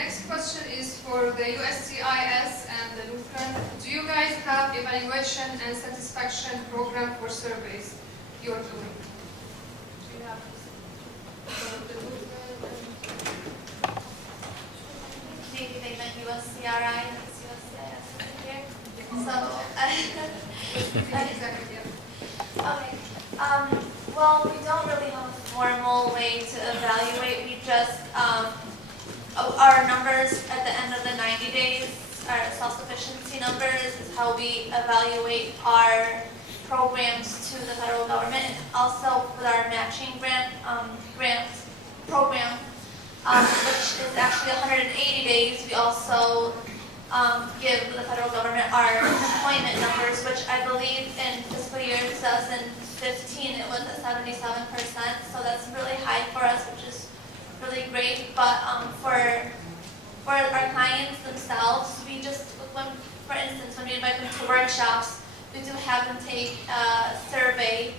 next question is for the USCIS and the Lutheran. Do you guys have evaluation and satisfaction program for surveys you're doing? Do you have the Lutheran? Maybe they meant USCRI, USCIS here. Exactly, yeah. Okay. Well, we don't really have a formal way to evaluate. We just, our numbers at the end of the 90 days, our self-sufficiency numbers is how we evaluate our programs to the federal government, and also with our matching grant program, which is actually 180 days. We also give the federal government our employment numbers, which I believe in fiscal year 2015 it was at 77%, so that's really high for us, which is really great. But for our clients themselves, we just, for instance, when we invite them to workshops, we do have them take a survey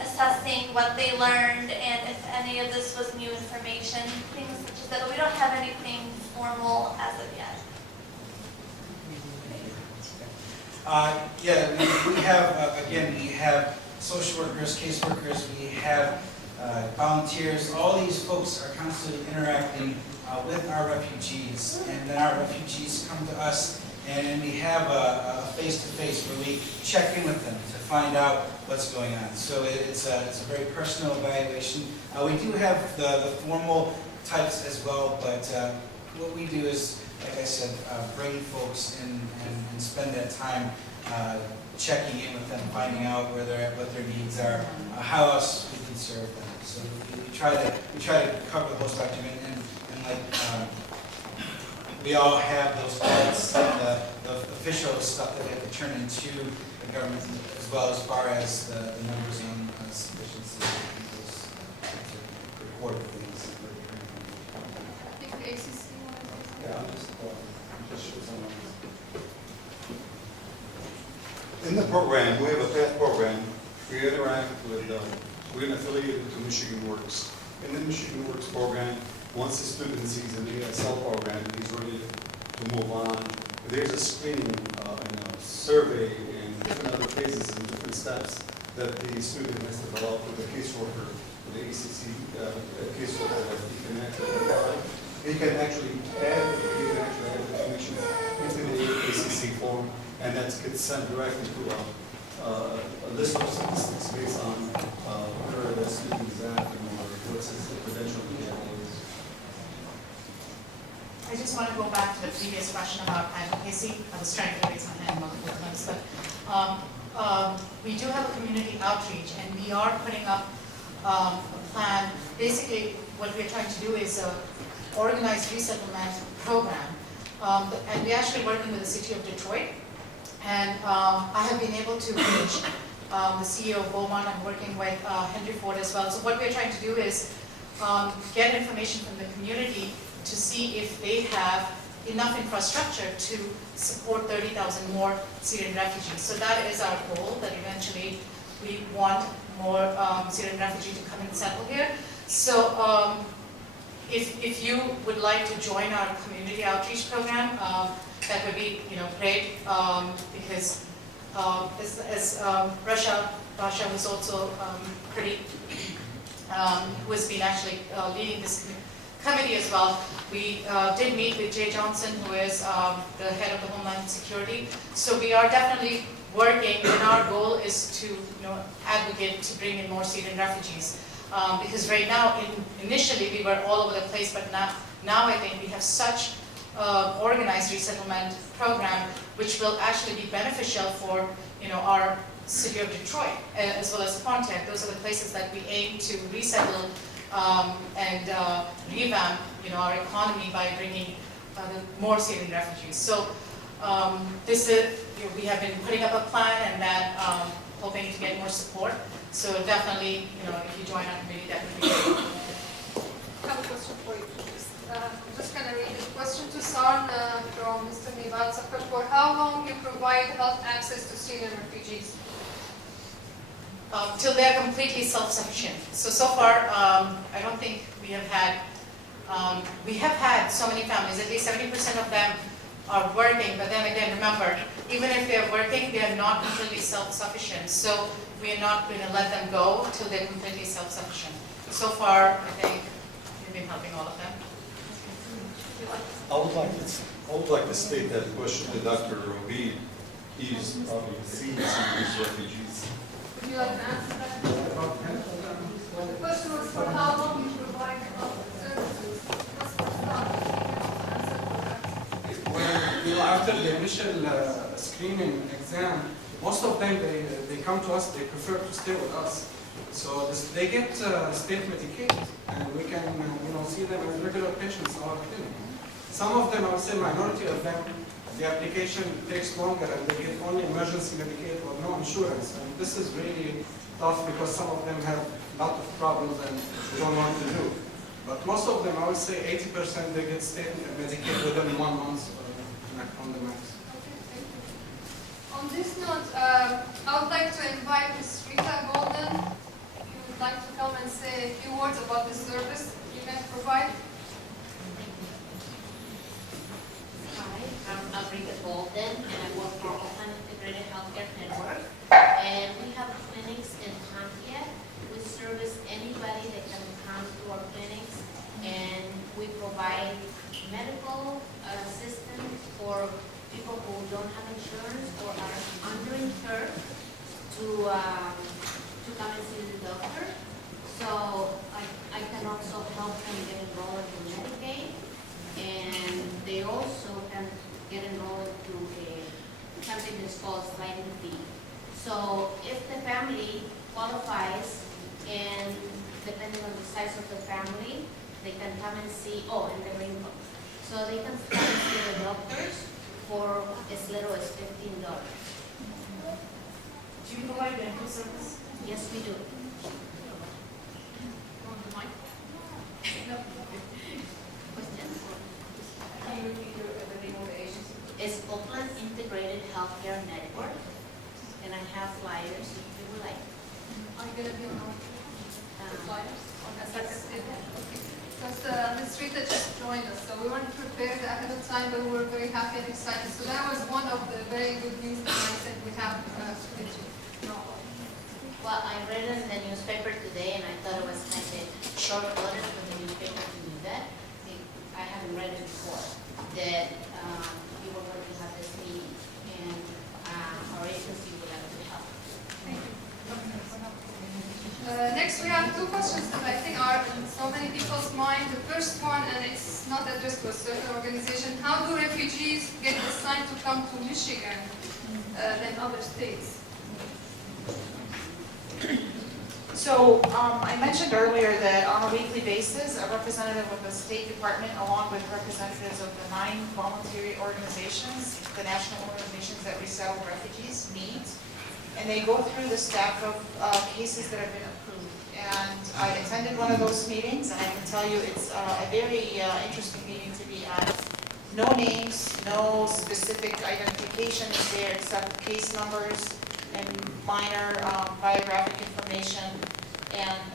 assessing what they learned and if any of this was new information, things such as that. But we don't have anything formal as of yet. Yeah, we have, again, we have social workers, caseworkers, we have volunteers. All these folks are constantly interacting with our refugees, and then our refugees come to us, and we have a face-to-face where we check in with them to find out what's going on. So it's a very personal evaluation. We do have the formal types as well, but what we do is, like I said, bring folks in and spend that time checking in with them, finding out where they're at, what their needs are, how else we can serve them. So we try to cover the whole spectrum, and like we all have those audits and the official stuff that we have to turn into the government, as well as far as the numbers on sufficiency and those reported things. I think the ACC one is. Yeah, I'm just show some numbers. In the program, we have a PATH program. We interact with, we're affiliated to Michigan Works. In the Michigan Works program, once the student sees an ESL program, he's ready to move on. There's a screening and a survey and different other phases and different steps that the student has to fill out with the caseworker, with the ACC caseworker that he can actually add the information into the ACC form, and that gets sent directly to a list of statistics based on where the student is at and what's his credential level is. I just want to go back to the previous question about advocacy. I was trying to raise my hand multiple times, but we do have a community outreach, and we are putting up a plan. Basically, what we're trying to do is a organized resettlement program, and we're actually working with the city of Detroit. And I have been able to reach the CEO of Beaumont. I'm working with Henry Ford as well. So what we're trying to do is get information from the community to see if they have enough infrastructure to support 30,000 more Syrian refugees. So that is our goal, that eventually we want more Syrian refugees to come and settle here. So if you would like to join our community outreach program, that would be, great, because as Russia was also pretty, who has been actually leading this committee as well. We did meet with Jay Johnson, who is the head of the Homeland Security. So we are definitely working, and our goal is to, advocate to bring in more Syrian refugees. Because right now, initially we were all over the place, but now I think we have such organized resettlement program, which will actually be beneficial for, our city of Detroit, as well as Pontiac. Those are the places that we aim to resettle and revamp, our economy by bringing more Syrian refugees. So this is, we have been putting up a plan, and that hoping to get more support. So definitely, if you join our committee, that would be great. I have a question for you, please. I'm just going to read the question to Sarn from Mr. Nivat Safar. For how long you provide health access to Syrian refugees? Till they are completely self-sufficient. So far, I don't think we have had We have had so many families, at least 70% of them are working, but then again, remember, even if they're working, they're not completely self-sufficient. So we are not going to let them go until they're completely self-sufficient. So far, I think we've been helping all of them. I would like to state that question to Dr. Rabi. He's probably seen some of these refugees. Would you like to answer that? The question was for how long you provide services. What's the start? Answer for that. Well, after the initial screening exam, most of them, they come to us, they prefer to stay with us. So they get state Medicaid, and we can see them as regular patients in our clinic. Some of them, I would say minority of them, the application takes longer and they get only emergency Medicaid or no insurance. And this is really tough because some of them have a lot of problems and they don't know what to do. But most of them, I would say 80% they get state Medicaid within 1 month on the max. Okay, thank you. On this note, I would like to invite Ms. Rita Golden. If you would like to come and say a few words about this service you can provide. I'm Rita Golden, and I work for Oakland Integrated Healthcare Network. And we have clinics in Pontiac. We service anybody that can come to our clinics, and we provide medical assistance for people who don't have insurance or are underinsured to come and see the doctor. So I can also help them get enrolled in Medicaid, and they also can get enrolled to something that's called sliding fee. So if the family qualifies, and depending on the size of the family, they can come and see, and their income. So they can come and see the doctors for as little as $15. Do you provide dental service? Yes, we do. Questions? Can you repeat the name of the agency? It's Oakland Integrated Healthcare Network, and I have flyers if you would like. Are you going to be on our flyers? On the second table? Okay. Because Ms. Rita just joined us, so we weren't prepared ahead of time, but we were very happy and excited. So that was one of the very good news that I said we have with you. Well, I read it in the newspaper today, and I thought it was kind of short order for the newspaper to do that. I haven't read it before, that you were going to have this meeting, and our agency would like to help. Thank you. Next, we have two questions that I think are in so many people's mind. The first one, and it's not addressed to a certain organization, how do refugees get assigned to come to Michigan than other states? So I mentioned earlier that on a weekly basis, a representative of the State Department, along with representatives of the 9 voluntary organizations, the national organizations that resettle refugees, meet, and they go through the stack of cases that have been approved. And I attended one of those meetings, and I can tell you it's a very interesting meeting to be at. No names, no specific identification is there except case numbers and minor biographic information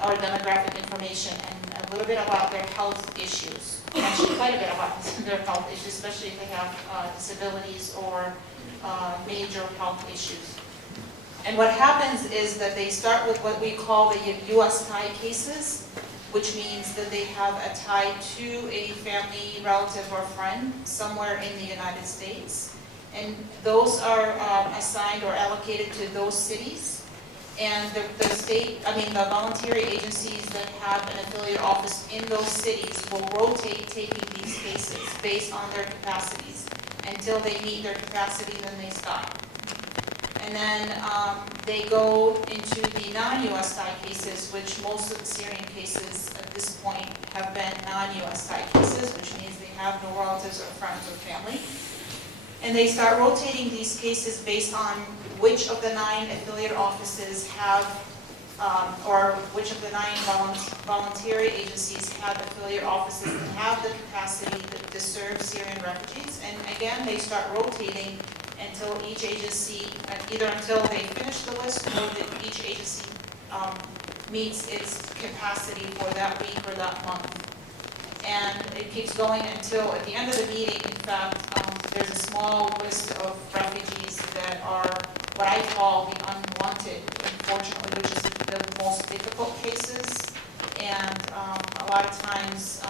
or demographic information, and a little bit about their health issues. Actually, quite a bit about their health issues, especially if they have disabilities or major health issues. And what happens is that they start with what we call the U.S. tie cases, which means that they have a tie to a family, relative, or friend somewhere in the United States. And those are assigned or allocated to those cities. And the voluntary agencies that have an affiliate office in those cities will rotate taking these cases based on their capacities. Until they meet their capacity, then they stop. And then they go into the non-U.S. tie cases, which most of the Syrian cases at this point have been non-U.S. tie cases, which means they have no relatives or friends or family. And they start rotating these cases based on which of the 9 affiliate offices have, or which of the 9 voluntary agencies have affiliate offices that have the capacity to serve Syrian refugees. And again, they start rotating until each agency, either until they finish the list or that each agency meets its capacity for that week or that month. And it keeps going until, at the end of the meeting, in fact, there's a small list of refugees that are what I call the unwanted, unfortunately, which is the most difficult cases. And a lot of times,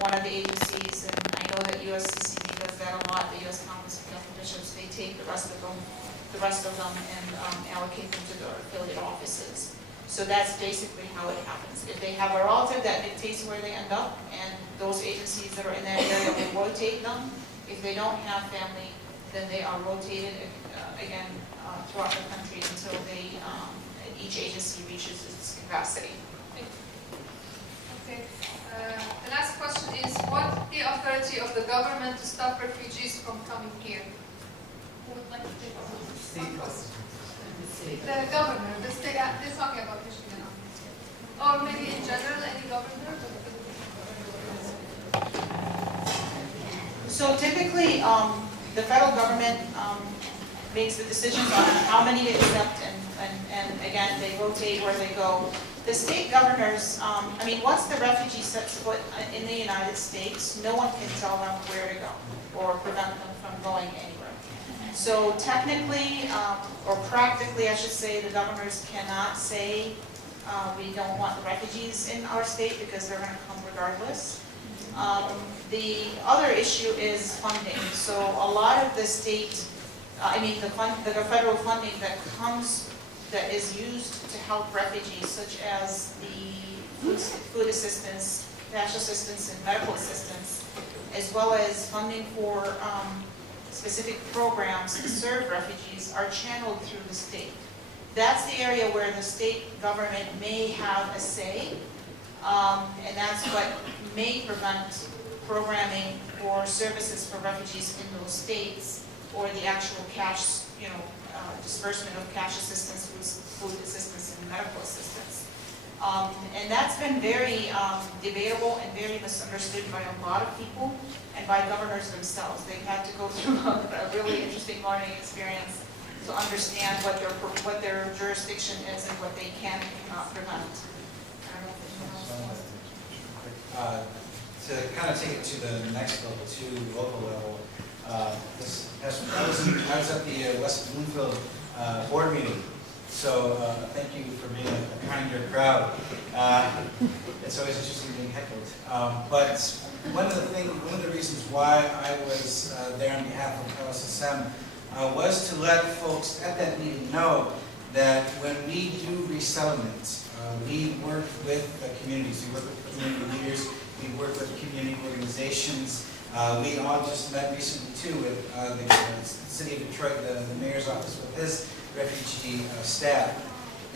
one of the agencies, and I know that USCCB does that a lot, the U.S. Conference of Catholic Bishops, they take the rest of them and allocate them to their affiliate offices. So that's basically how it happens. If they have a relative, that dictates where they end up, and those agencies that are in that area will rotate them. If they don't have family, then they are rotated again throughout the country until each agency reaches its capacity. Okay. The last question is, what the authority of the government to stop refugees from coming here? Who would like to take over? The governor, the state, they're talking about Michigan. Or maybe in general, any governor? So typically, the federal government makes the decisions on how many to accept, and again, they rotate where they go. The state governors, once the refugee sets foot in the United States, no one can tell them where to go or prevent them from going anywhere. So technically, or practically, I should say, the governors cannot say, we don't want the refugees in our state because they're going to come regardless. The other issue is funding. So a lot of the state, the federal funding that is used to help refugees, such as the food assistance, cash assistance, and medical assistance, as well as funding for specific programs to serve refugees, are channeled through the state. That's the area where the state government may have a say, and that's what may prevent programming or services for refugees in those states, or the actual cash, disbursement of cash assistance, food assistance, and medical assistance. And that's been very debatable and very misunderstood by a lot of people and by governors themselves. They've had to go through a really interesting learning experience to understand what their jurisdiction is and what they can and cannot prevent. I don't know if anyone else wants to. To kind of take it to the next level, to local level, I was at the West Bloomfield board meeting, so thank you for being a kinder crowd. It's always interesting being heckled. But one of the reasons why I was there on behalf of LSSM was to let folks at that meeting know that when we do resettlement, we work with the communities, we work with community leaders, we work with community organizations. We all just met recently too with the City of Detroit, the mayor's office with his refugee staff.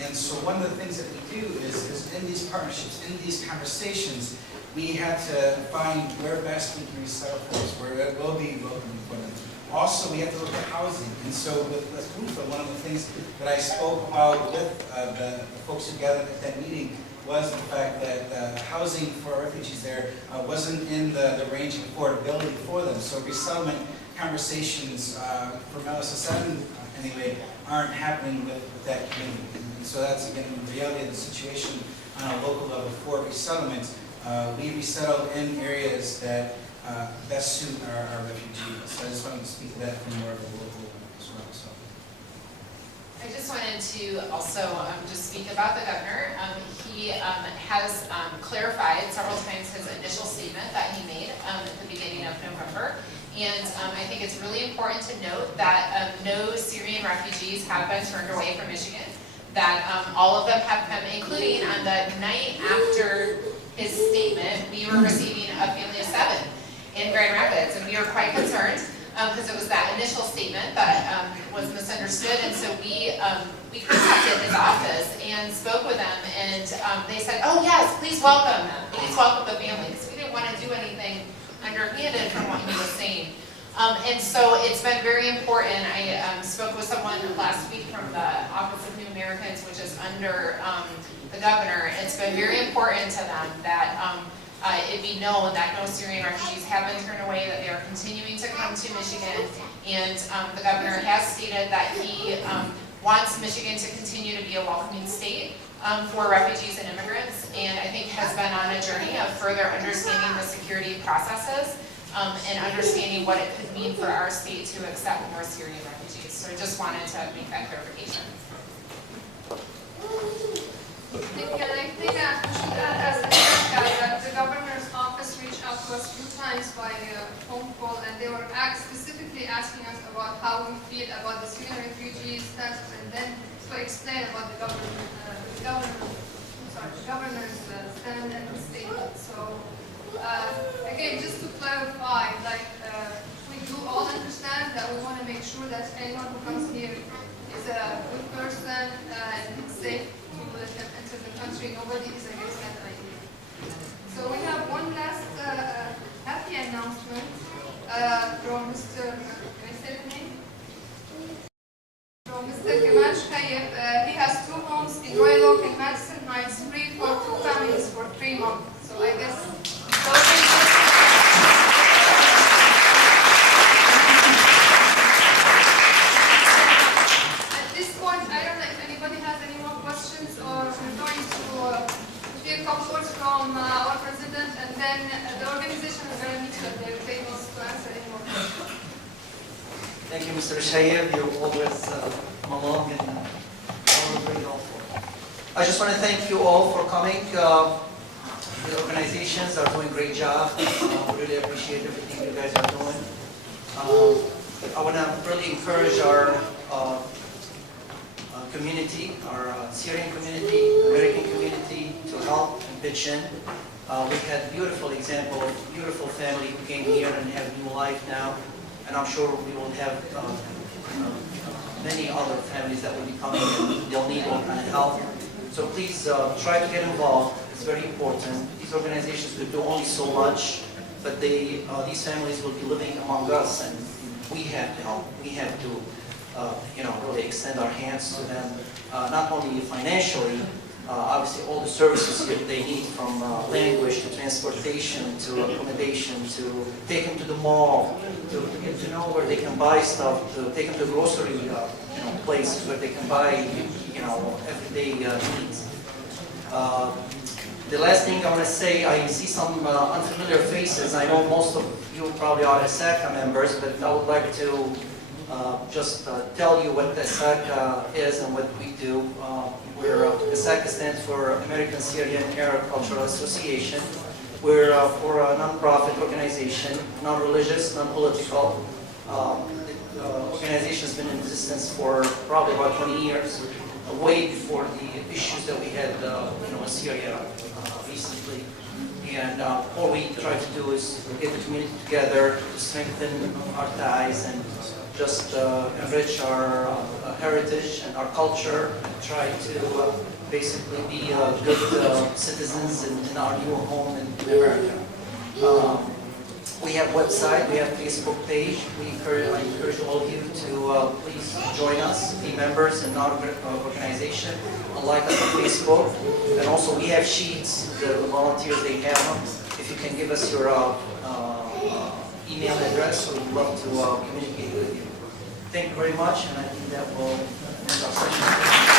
And so one of the things that we do is in these partnerships, in these conversations, we had to find where best we can resettle folks, where it will be welcoming for them. Also, we have to look at housing. And so with West Bloomfield, one of the things that I spoke about with the folks who gathered at that meeting was the fact that housing for refugees there wasn't in the range of affordability for them. So resettlement conversations from LSSM anyway aren't happening with that community. And so that's again the reality of the situation on a local level for resettlement. We resettle in areas that best suit our refugees. So I just wanted to speak to that from more of a local level as well. So. I just wanted to also just speak about the governor. He has clarified several times his initial statement that he made at the beginning of November. And I think it's really important to note that no Syrian refugees have been turned away from Michigan, that all of them have come, including on the night after his statement, we were receiving a family of 7 in Grand Rapids, and we were quite concerned because it was that initial statement that was misunderstood, and so we contacted his office and spoke with them, and they said, oh yes, please welcome them, please welcome the family, because we didn't want to do anything underhanded from what he was saying. And so it's been very important. I spoke with someone last week from the Office of New Americans, which is under the governor. It's been very important to them that it be known that no Syrian refugees have been turned away, that they are continuing to come to Michigan, and the governor has stated that he wants Michigan to continue to be a welcoming state for refugees and immigrants, and I think has been on a journey of further understanding the security processes and understanding what it could mean for our state to accept more Syrian refugees. So I just wanted to make that clarification. I think we should add as a guy that the governor's office reached out to us a few times by phone call, and they were specifically asking us about how we feel about the Syrian refugee status, and then to explain about the governor's stand and statement. So again, just to clarify, we do all understand that we want to make sure that anyone who comes here is a good person and safe to let them enter the country. Nobody is against that idea. So we have one last happy announcement from Mr. Can I say the name? From Mr. Kemal Shkayeb. He has 2 homes in Royal Oak and Madison Heights, free for 2 families for 3 months. So I guess. At this point, I don't know if anybody has any more questions, or we're going to hear a couple words from our president, and then the organization is going to meet at their tables to answer any more questions. Thank you, Mr. Shayeb. You're always along and always very helpful. I just want to thank you all for coming. The organizations are doing a great job. We really appreciate everything you guys are doing. I want to really encourage our community, our Syrian community, American community to help and pitch in. We had a beautiful example of a beautiful family who came here and have a new life now. And I'm sure we will have many other families that will be coming and they'll need all kind of help. So please try to get involved. It's very important. These organizations could do only so much, but these families will be living among us, and we have to help. We have to, really extend our hands to them, not only financially. Obviously, all the services they need, from language to transportation to accommodation, to take them to the mall, to get to know where they can buy stuff, to take them to grocery places where they can buy everyday needs. The last thing I want to say, I see some unfamiliar faces. I know most of you probably are SACA members, but I would like to just tell you what the SACA is and what we do. The SACA stands for American Syrian Arab Cultural Association. We're for a non-profit organization, non-religious, non-political. The organization has been in existence for probably about 20 years, way before the issues that we had in Syria recently. And all we try to do is get the community together to strengthen our ties and just enrich our heritage and our culture, and try to basically be good citizens in our new home in America. We have website, we have Facebook page. I encourage all of you to please join us, be members in our organization, like us on Facebook. And also we have sheets, the volunteers, they have them. If you can give us your email address, we'd love to communicate with you. Thank you very much, and I think that will end our session.